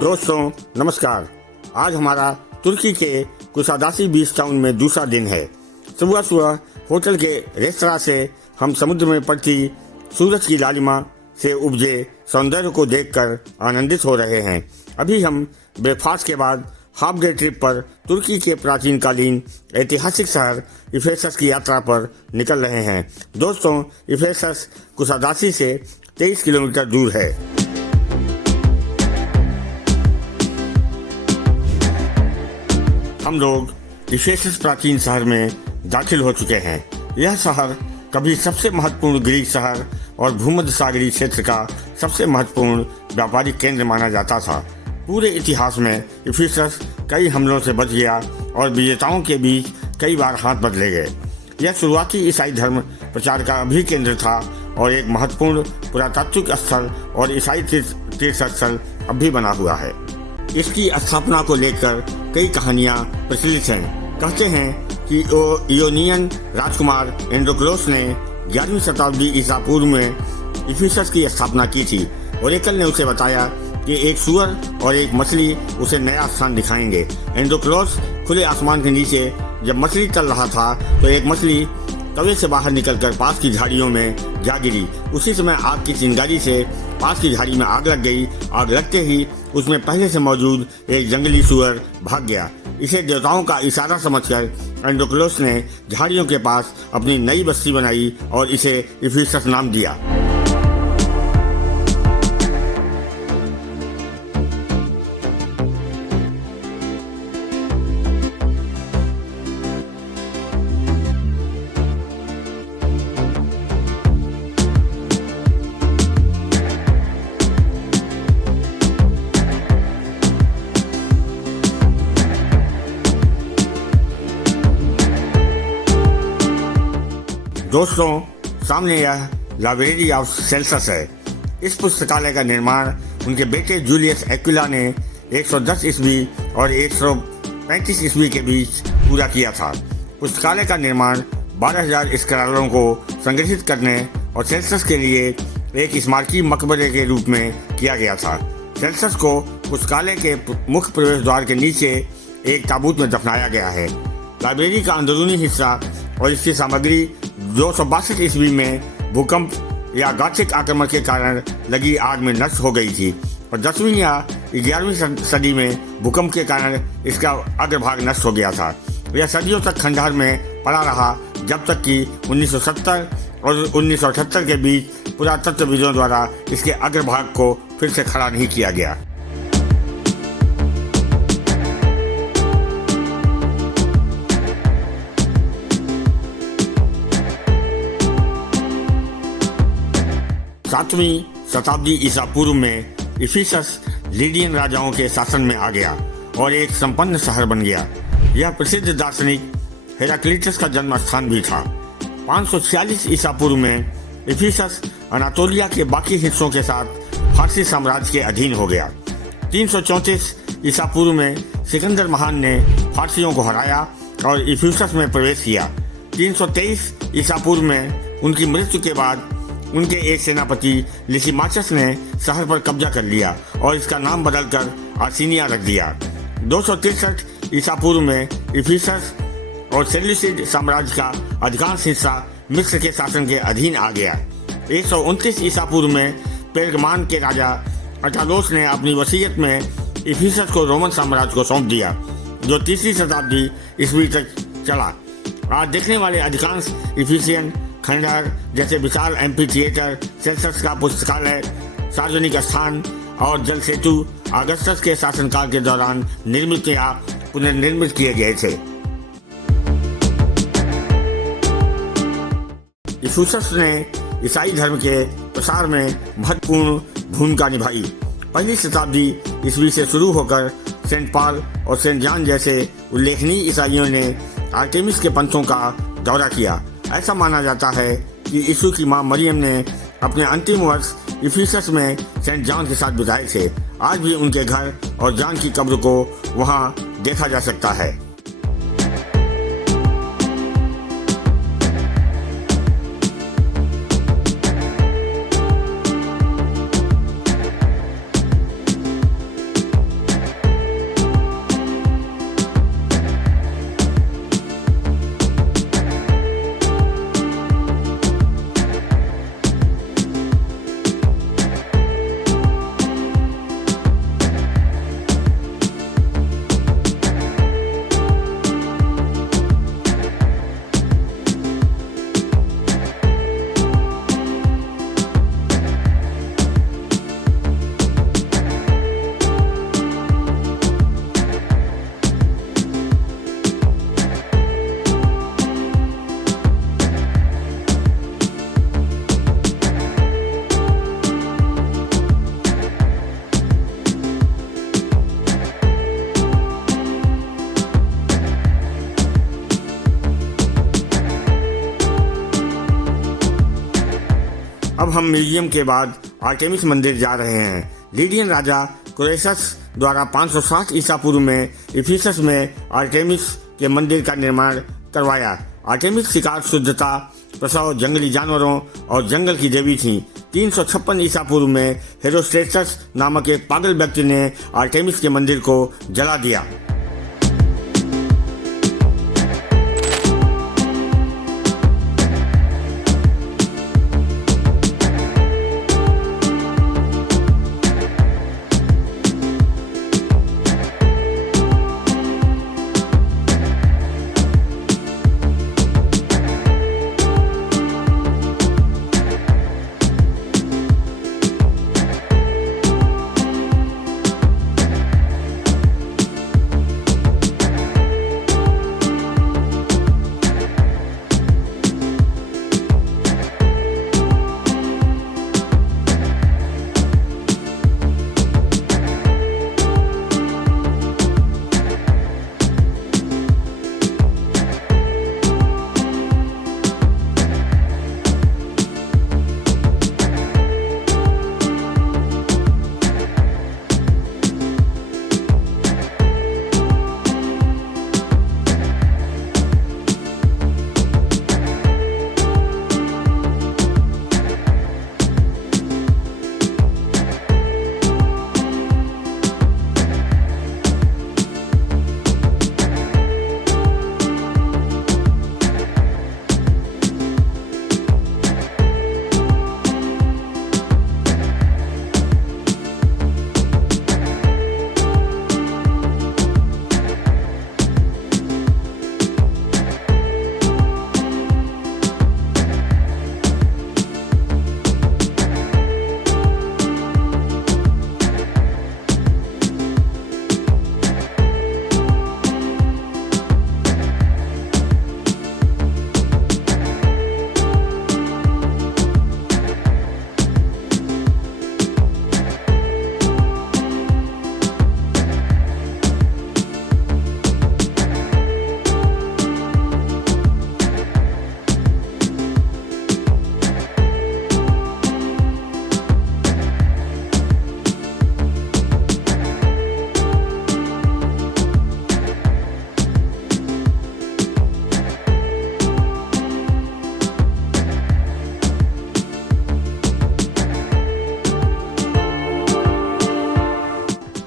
दोस्तों नमस्कार। आज हमारा तुर्की के कुसादासी बीच टाउन में दूसरा दिन है। सुबह सुबह होटल के रेस्तरां से हम समुद्र में पड़ती सूरज की लालिमा से उपजे सौंदर्य को देखकर आनंदित हो रहे हैं। अभी हम ब्रेकफास्ट के बाद हाफ डे ट्रिप पर तुर्की के प्राचीन कालीन ऐतिहासिक शहर इफेसस की यात्रा पर निकल रहे हैं। दोस्तों, इफेसस कुसादासी से 23 किलोमीटर दूर है। हम लोग इफेसस प्राचीन शहर में दाखिल हो चुके हैं। यह शहर कभी सबसे महत्वपूर्ण ग्रीक शहर और भूमध्य सागरीय क्षेत्र का सबसे महत्वपूर्ण व्यापारिक केंद्र माना जाता था। पूरे इतिहास में इफेसस कई हमलों से बच गया और विजेताओं के बीच कई बार हाथ बदले गए। यह शुरुआती ईसाई धर्म प्रचार का भी केंद्र था और एक महत्वपूर्ण पुरातात्विक स्थल और ईसाई तीर्थ स्थल अब भी बना हुआ है। इसकी स्थापना को लेकर कई कहानियां प्रचलित हैं। कहते हैं कि इयोनियन राजकुमार एंड्रोक्लोस ने 11वीं शताब्दी ईसा पूर्व में इफेसस की स्थापना की थी। ओरेकल ने उसे बताया कि एक सूअर और एक मछली उसे नया स्थान दिखाएंगे। एंड्रोक्लोस खुले आसमान के नीचे जब मछली तल रहा था तो एक मछली तवे से बाहर निकलकर पास की झाड़ियों में जा गिरी। उसी समय आग की चिंगारी से पास की झाड़ी में आग लग गई। आग लगते ही उसमें पहले से मौजूद एक जंगली सूअर भाग गया। इसे देवताओं का इशारा समझकर एंड्रोक्लोस ने झाड़ियों के पास अपनी नई बस्ती बनाई और इसे इफेसस नाम दिया। दोस्तों, सामने यह लाइब्रेरी ऑफ सेल्सस है। इस पुस्तकालय का निर्माण उनके बेटे जूलियस एक्विला ने 110 ईस्वी और 135 ईस्वी के बीच पूरा किया था। पुस्तकालय का निर्माण 12,000 स्कॉलरों को संग्रहित करने और सेल्सस के लिए एक स्मारकीय मकबरे के रूप में किया गया था। सेल्सस को पुस्तकालय के मुख्य प्रवेश द्वार के नीचे एक ताबूत में दफनाया गया है। लाइब्रेरी का अंदरूनी हिस्सा और इसकी सामग्री 262 ईस्वी में भूकंप या गॉथिक आक्रमण के कारण लगी आग में नष्ट हो गई थी और 10वीं या 11वीं सदी में भूकंप के कारण इसका अग्रभाग नष्ट हो गया था। यह सदियों तक खंडहर में पड़ा रहा जब तक कि 1970 और 1978 के बीच पुरातत्वविदों द्वारा इसके अग्रभाग को फिर से खड़ा नहीं किया गया। सातवीं शताब्दी ईसा पूर्व में इफेसस लीडियन राजाओं के शासन में आ गया और एक संपन्न शहर बन गया। यह प्रसिद्ध दार्शनिक हेराक्लिटस का जन्म स्थान भी था। 546 ईसा पूर्व में इफेसस अनातोलिया के बाकी हिस्सों के साथ फारसी साम्राज्य के अधीन हो गया। 334 ईसा पूर्व में सिकंदर महान ने फारसियों को हराया और इफेसस में प्रवेश किया। 323 ईसा पूर्व में उनकी मृत्यु के बाद उनके एक सेनापति लिसिमाचस ने शहर पर कब्जा कर लिया और इसका नाम बदलकर आर्सिनिया रख दिया। 263 ईसा पूर्व में इफेसस और सेल्यूसिड साम्राज्य का अधिकांश हिस्सा मिस्र के शासन के अधीन आ गया। 129 ईसा पूर्व में पेरगमान के राजा अटालोस ने अपनी वसीयत में इफेसस को रोमन साम्राज्य को सौंप दिया, जो 3वीं शताब्दी ईस्वी तक चला। आज देखने वाले अधिकांश इफेसियन खंडहर जैसे विशाल एम्पी थिएटर, सेल्सस का पुस्तकालय, सार्वजनिक स्थान और जल सेतु अगस्टस के शासनकाल के दौरान निर्मित या पुनर्निर्मित किए गए थे। इफेसस ने ईसाई धर्म के प्रसार में महत्वपूर्ण भूमिका निभाई। पहली शताब्दी ईस्वी से शुरू होकर सेंट पॉल और सेंट जॉन जैसे उल्लेखनीय ईसाइयों ने आर्टेमिस के पंथों का दौरा किया। ऐसा माना जाता है कि यीशु की मां मरियम ने अपने अंतिम वर्ष इफेसस में सेंट जॉन के साथ बिताए थे। आज भी उनके घर और जॉन की कब्र को वहां देखा जा सकता है। अब हम म्यूजियम के बाद आर्टेमिस मंदिर जा रहे हैं। लीडियन राजा क्रोएसस द्वारा 560 ईसा पूर्व में इफिसस में आर्टेमिस के मंदिर का निर्माण करवाया। आर्टेमिस शिकार, शुद्धता, प्रसव, जंगली जानवरों और जंगल की देवी थी। 356 ईसा पूर्व में हेरोस्ट्रेटस नामक एक पागल व्यक्ति ने आर्टेमिस के मंदिर को जला दिया।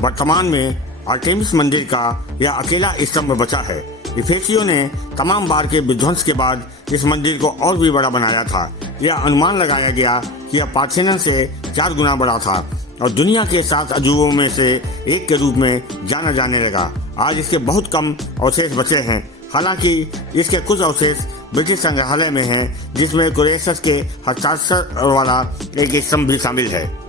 वर्तमान में आर्टेमिस मंदिर का यह अकेला स्तंभ बचा है। इफेसियों ने तमाम बार के विध्वंस के बाद इस मंदिर को और भी बड़ा बनाया था। यह अनुमान लगाया गया कि यह पार्थेनन से 4 गुना बड़ा था और दुनिया के 7 अजूबों में से एक के रूप में जाना जाने लगा। आज इसके बहुत कम अवशेष बचे हैं। हालांकि इसके कुछ अवशेष ब्रिटिश संग्रहालय में हैं, जिसमें क्रोएसस के हस्ताक्षर वाला एक स्तंभ भी शामिल है।